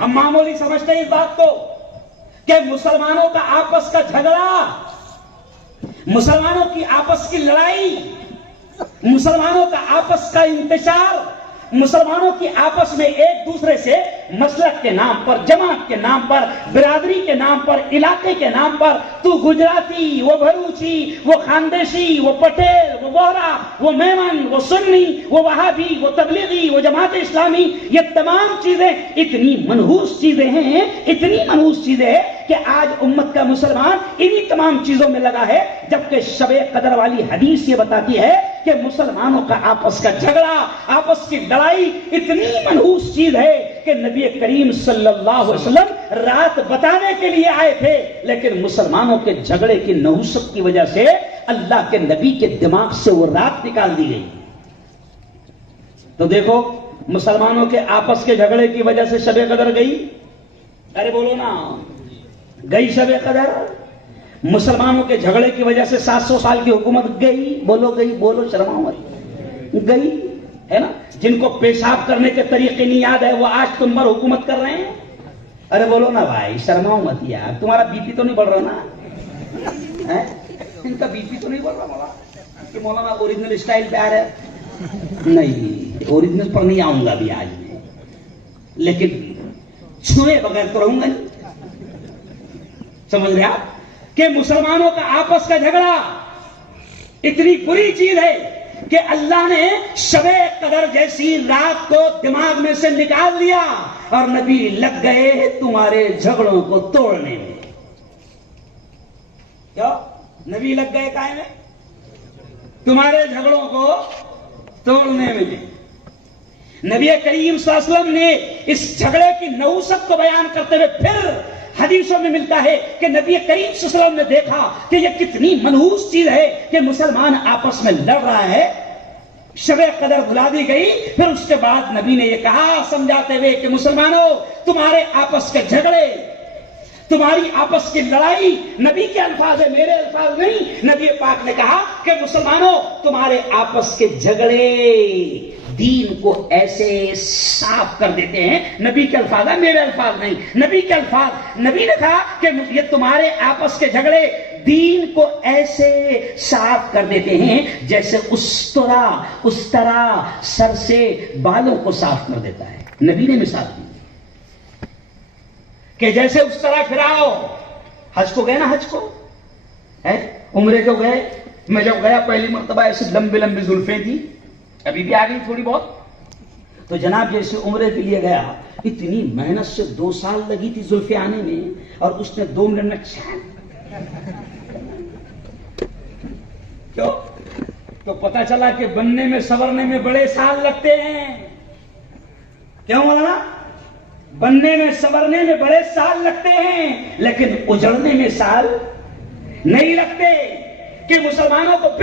ہم معمولی سمجھتے ہیں اس بات کو کہ مسلمانوں کا آپس کا جھگڑا، مسلمانوں کی آپس کی لڑائی، مسلمانوں کا آپس کا انتشار، مسلمانوں کی آپس میں ایک دوسرے سے مسلک کے نام پر، جماعت کے نام پر، برادری کے نام پر، علاقے کے نام پر، تو گجراتی، وہ بھروچی، وہ خاندیشی، وہ پٹیل، وہ بوہرا، وہ میمن، وہ سنی، وہ وہابی، وہ تبلیغی، وہ جماعت اسلامی، یہ تمام چیزیں اتنی منحوس چیزیں ہیں، اتنی منحوس چیزیں ہیں کہ آج امت کا مسلمان انہی تمام چیزوں میں لگا ہے، جبکہ شب قدر والی حدیث یہ بتاتی ہے کہ مسلمانوں کا آپس کا جھگڑا، آپس کی لڑائی اتنی منحوس چیز ہے کہ نبی کریم صلی اللہ علیہ وسلم رات بتانے کے لیے آئے تھے، لیکن مسلمانوں کے جھگڑے کی نحوست کی وجہ سے اللہ کے نبی کے دماغ سے وہ رات نکال دی گئی۔ تو دیکھو مسلمانوں کے آپس کے جھگڑے کی وجہ سے شب قدر گئی، ارے بولو نا، گئی شب قدر۔ مسلمانوں کے جھگڑے کی وجہ سے 700 سال کی حکومت گئی، بولو شرماؤ مت، گئی ہے نا۔ جن کو پیشاب کرنے کے طریقے نہیں یاد ہے وہ آج تم پر حکومت کر رہے ہیں، ارے بولو نا بھائی، شرماؤ مت یار، تمہارا بی پی تو نہیں بڑھ رہا نا؟ ان کا بی پی تو نہیں بڑھ رہا مولانا کہ مولانا اوریجنل اسٹائل پہ آ رہا ہے؟ نہیں، اوریجنل پر نہیں آؤں گا ابھی آج میں، لیکن چھوئے بغیر تو رہوں گا نہیں۔ سمجھ رہے آپ کہ مسلمانوں کا آپس کا جھگڑا اتنی بری چیز ہے کہ اللہ نے شب قدر جیسی رات کو دماغ میں سے نکال دیا اور نبی لگ گئے تمہارے جھگڑوں کو توڑنے میں۔ کیا نبی لگ گئے کائیں میں؟ تمہارے جھگڑوں کو توڑنے میں۔ نبی کریم صلی اللہ علیہ وسلم نے اس جھگڑے کی نحوست کو بیان کرتے ہوئے پھر حدیثوں میں ملتا ہے کہ نبی کریم صلی اللہ علیہ وسلم نے دیکھا کہ یہ کتنی منحوس چیز ہے کہ مسلمان آپس میں لڑ رہا ہے، شب قدر بلا دی گئی۔ پھر اس کے بعد نبی نے یہ کہا سمجھاتے ہوئے کہ مسلمانوں تمہارے آپس کے جھگڑے، تمہاری آپس کی لڑائی، نبی کے الفاظ ہے میرے الفاظ نہیں، نبی پاک نے کہا کہ مسلمانوں تمہارے آپس کے جھگڑے دین کو ایسے صاف کر دیتے ہیں، نبی کے الفاظ ہے میرے الفاظ نہیں، نبی کے الفاظ، نبی نے کہا کہ یہ تمہارے آپس کے جھگڑے دین کو ایسے صاف کر دیتے ہیں جیسے استرا سر سے بالوں کو صاف کر دیتا ہے۔ نبی نے مثال دی کہ جیسے اس طرح پھراؤ، حج کو گئے نا، حج کو عمرے کو گئے، میں جب گیا پہلی مرتبہ ایسے لمبی لمبی زلفیں تھی، ابھی بھی آ گئی تھوڑی بہت، تو جناب جیسے عمرے کے لیے گیا، اتنی محنت سے 2 سال لگی تھی زلفیں آنے میں، اور اس نے 2 منٹ میں کیوں؟ تو پتا چلا کہ بننے میں سنورنے میں بڑے سال لگتے ہیں۔ کیوں مولانا؟ بننے میں سنورنے میں بڑے سال لگتے ہیں، لیکن اجڑنے میں سال نہیں لگتے۔ کہ مسلمانوں کو